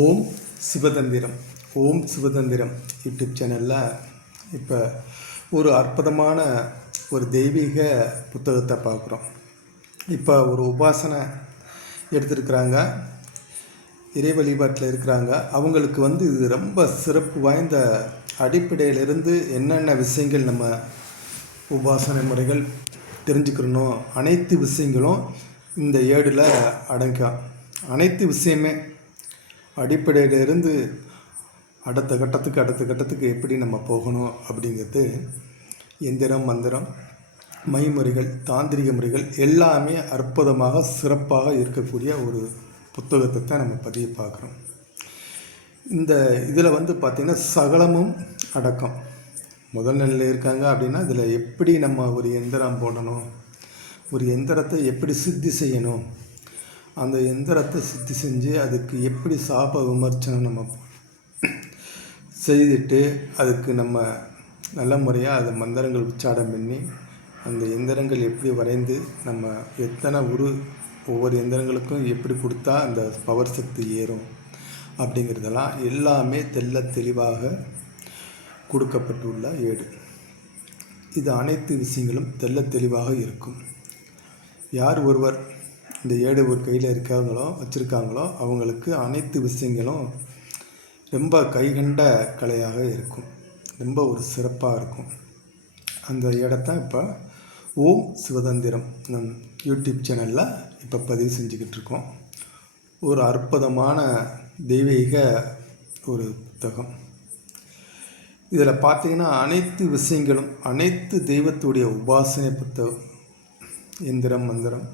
ஓம் சிவதந்திரம் YouTube சேனலில் இப்போ ஒரு அற்புதமான ஒரு தெய்வீக புத்தகத்தை பார்க்குறோம். இப்போ ஒரு உபாசனை எடுத்துருக்குறாங்க, இறை வழிபாட்டில் இருக்கிறாங்க. அவங்களுக்கு இது ரொம்ப சிறப்பு வாய்ந்த அடிப்படையிலிருந்து என்னென்ன விஷயங்கள் நம்ம உபாசனை முறைகள் தெரிஞ்சுக்கணும், அனைத்து விஷயங்களும் இந்த ஏடில் அடங்கும். அனைத்து விஷயமே அடிப்படையிலிருந்து அடுத்த கட்டத்துக்கு எப்படி நம்ம போகணும் அப்படிங்கிறது எந்திரம், மந்திரம், மைமுறைகள், தாந்திரிக முறைகள் எல்லாமே அற்புதமாக சிறப்பாக இருக்கக்கூடிய ஒரு புத்தகத்தை தான் நம்ம பதிவு பார்க்குறோம். இந்த இதில் பார்த்திங்கன்னா சகலமும் அடக்கம். முதல் நிலையில் இருக்காங்க அப்படின்னா இதில் எப்படி நம்ம ஒரு எந்திரம் போடணும், ஒரு எந்திரத்தை எப்படி சித்தி செய்யணும், அந்த எந்திரத்தை சித்தி செஞ்சு அதுக்கு எப்படி சாப விமர்சனம் நம்ம செய்துட்டு அதுக்கு நம்ம நல்ல முறையாக அது மந்திரங்கள் உச்சாரம் பண்ணி அந்த எந்திரங்கள் எப்படி வரைந்து நம்ம எத்தனை ஒவ்வொரு எந்திரங்களுக்கும் எப்படி கொடுத்தா அந்த பவர் சக்தி ஏறும் அப்படிங்கிறதெல்லாம் எல்லாமே தெளிவாக கொடுக்கப்பட்டுள்ள ஏடு. இது அனைத்து விஷயங்களும் தெளிவாக இருக்கும். யார் ஒருவர் இந்த ஏடு ஒரு கையில் வச்சுருக்காங்களோ அவங்களுக்கு அனைத்து விஷயங்களும் ரொம்ப கைகண்ட கலையாக இருக்கும், ரொம்ப ஒரு சிறப்பாக இருக்கும். அந்த இடத்த இப்போ ஓம் சிவதந்திரம் நம் யூடியூப் சேனலில் இப்போ பதிவு செஞ்சுக்கிட்டு இருக்கோம். ஒரு அற்புதமான தெய்வீக ஒரு புத்தகம். இதில் பார்த்திங்கன்னா அனைத்து விஷயங்களும் அனைத்து தெய்வத்துடைய உபாசனை புத்தகம், எந்திரம், மந்திரம்,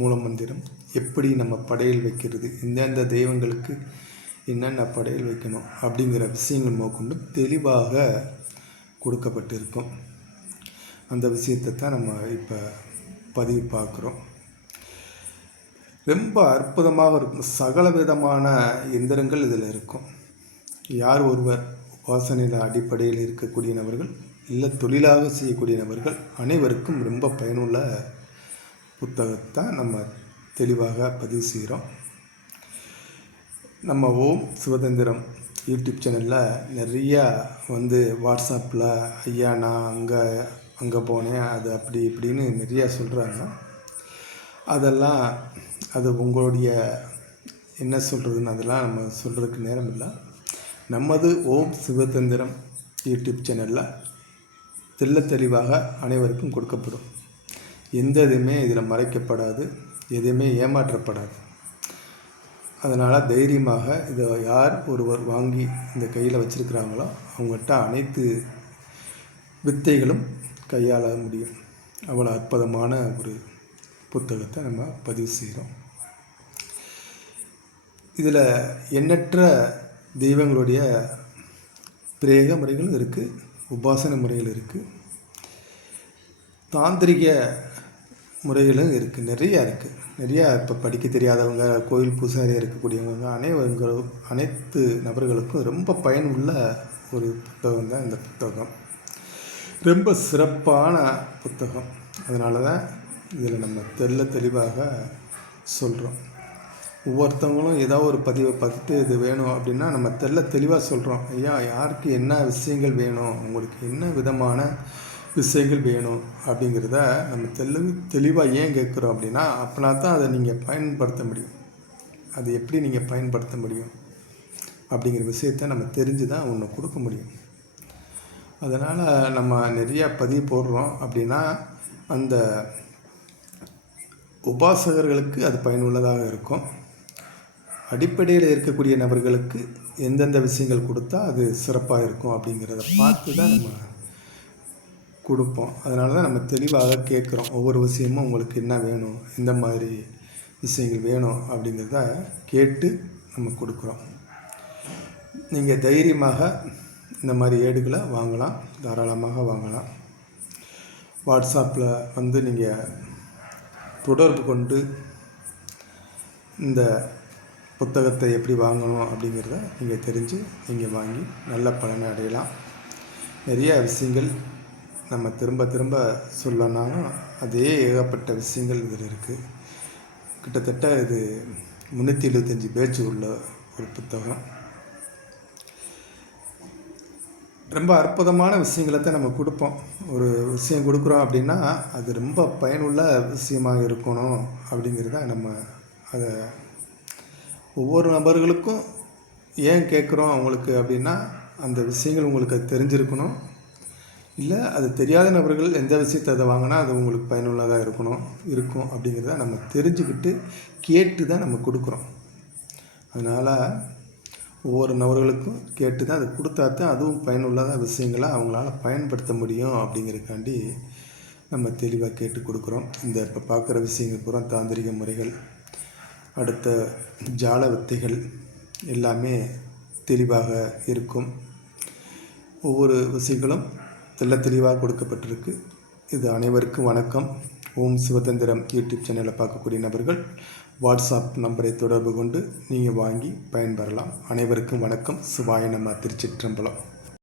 மூலமந்திரம், எப்படி நம்ம படையல் வைக்கிறது, எந்தெந்த தெய்வங்களுக்கு என்னென்ன படையல் வைக்கணும் அப்படிங்கிற விஷயங்கள் மேற்கொண்டு தெளிவாக கொடுக்கப்பட்டிருக்கும். அந்த விஷயத்தை தான் நம்ம இப்போ பதிவு பார்க்குறோம். ரொம்ப அற்புதமாக இருக்கும். சகல விதமான எந்திரங்கள் இதில் இருக்கும். யார் ஒருவர் வாசனையில் அடிப்படையில் இருக்கக்கூடிய நபர்கள் இல்லை தொழிலாக செய்யக்கூடிய நபர்கள் அனைவருக்கும் ரொம்ப பயனுள்ள புத்தகத்தை நம்ம தெளிவாக பதிவு செய்கிறோம். நம்ம ஓம் சிவதந்திரம் யூடியூப் சேனலில் நிறையா வாட்ஸ்அப்பில் ஐயா நான் அங்கே போனேன், அது அப்படி இப்படின்னு நிறையா சொல்கிறாங்க. அதெல்லாம் அது உங்களுடைய என்ன சொல்கிறதுன்னு அதெல்லாம் நம்ம சொல்கிறதுக்கு நேரம் இல்லை. நமது ஓம் சிவதந்திரம் யூடியூப் சேனலில் தெளிவாக அனைவருக்கும் கொடுக்கப்படும். எந்த இதுவுமே இதில் மறைக்கப்படாது, எதுவுமே ஏமாற்றப்படாது. அதனால் தைரியமாக இதை யார் ஒருவர் வாங்கி இந்த கையில் வச்சுருக்கிறாங்களோ அவங்கள்ட்ட அனைத்து வித்தைகளும் கையாள முடியும். அவ்வளோ அற்புதமான ஒரு புத்தகத்தை நம்ம பதிவு செய்கிறோம். இதில் எண்ணற்ற தெய்வங்களுடைய பிரேக முறைகளும் இருக்குது, உபாசன முறைகள் இருக்குது, தாந்திரிக முறைகளும் இருக்குது, நிறையா இப்போ படிக்க தெரியாதவங்க, கோயில் பூசாரியாக இருக்கக்கூடியவங்க அனைத்து நபர்களுக்கும் ரொம்ப பயனுள்ள ஒரு புத்தகம் தான் இந்த புத்தகம். ரொம்ப சிறப்பான புத்தகம். அதனால தான் இதில் நம்ம தெளிவாக சொல்கிறோம். ஒவ்வொருத்தவங்களும் ஏதோ ஒரு பதிவை பார்த்துட்டு இது வேணும் அப்படின்னா நம்ம தெளிவாக சொல்கிறோம். ஐயா யாருக்கு என்ன விஷயங்கள் வேணும், உங்களுக்கு என்ன விதமான விஷயங்கள் வேணும் அப்படிங்கிறத நம்ம தெளிவாக ஏன் கேட்குறோம் அப்படின்னா அப்படின்னா தான் அதை நீங்கள் பயன்படுத்த முடியும். அது எப்படி நீங்கள் பயன்படுத்த முடியும் அப்படிங்கிற விஷயத்த நம்ம தெரிஞ்சு தான் ஒன்று கொடுக்க முடியும். அதனால் நம்ம நிறையா பதிவு போடுறோம் அப்படின்னா அந்த உபாசகர்களுக்கு அது பயனுள்ளதாக இருக்கும். அடிப்படையில் இருக்கக்கூடிய நபர்களுக்கு எந்தெந்த விஷயங்கள் கொடுத்தா அது சிறப்பாக இருக்கும் அப்படிங்கிறத பார்த்து தான் நம்ம கொடுப்போம். அதனால தான் நம்ம தெளிவாக கேட்குறோம். ஒவ்வொரு விஷயமும் உங்களுக்கு என்ன வேணும், இந்த மாதிரி விஷயங்கள் வேணும் அப்படிங்கிறத கேட்டு நம்ம கொடுக்குறோம். நீங்கள் தைரியமாக இந்த மாதிரி ஏடுகளை வாங்கலாம், தாராளமாக வாங்கலாம். வாட்ஸ்அப்பில் நீங்கள் தொடர்பு கொண்டு இந்த புத்தகத்தை எப்படி வாங்கணும் அப்படிங்கிறத நீங்கள் தெரிஞ்சு நீங்கள் வாங்கி நல்ல பலனை அடையலாம். நிறைய விஷயங்கள் நம்ம திரும்ப சொல்லனாலும் அதே ஏகப்பட்ட விஷயங்கள் இதில் இருக்குது. கிட்டத்தட்ட இது 375 பேஜ் உள்ள ஒரு புத்தகம். ரொம்ப அற்புதமான விஷயங்களை தான் நம்ம கொடுப்போம். ஒரு விஷயம் கொடுக்குறோம் அப்படின்னா அது ரொம்ப பயனுள்ள விஷயமாக இருக்கணும் அப்படிங்கிறத நம்ம அதை ஒவ்வொரு நபர்களுக்கும் ஏன் கேட்குறோம் அவங்களுக்கு அப்படின்னா, அந்த விஷயங்கள் உங்களுக்கு அது தெரிஞ்சிருக்கணும். இல்லை அது தெரியாத நபர்கள் எந்த விஷயத்தை அதை வாங்கினா அது உங்களுக்கு பயனுள்ளதாக இருக்கும் அப்படிங்கிறத நம்ம தெரிஞ்சுக்கிட்டு கேட்டு தான் நம்ம கொடுக்குறோம். அதனால் ஒவ்வொரு நபர்களுக்கும் கேட்டு தான் அதை கொடுத்தா தான் அதுவும் பயனுள்ளதாக விஷயங்களை அவங்களால பயன்படுத்த முடியும் அப்படிங்கிறதுக்காண்டி நம்ம தெளிவாக கேட்டு கொடுக்குறோம். இந்த இப்போ பார்க்குற விஷயங்கள் பூரா தாந்திரிக முறைகள், அடுத்த ஜால வித்தைகள் எல்லாமே தெளிவாக இருக்கும். ஒவ்வொரு விஷயங்களும் தெளிவாக கொடுக்கப்பட்டிருக்கு. இது அனைவருக்கும் வணக்கம். ஓம் சிவதந்திரம் யூடியூப் சேனலை பார்க்கக்கூடிய நபர்கள் வாட்ஸ்அப் நம்பரை தொடர்பு கொண்டு நீங்கள் வாங்கி பயன்பெறலாம். அனைவருக்கும் வணக்கம். சிவாய நம. திருச்சிற்றம்பலம்.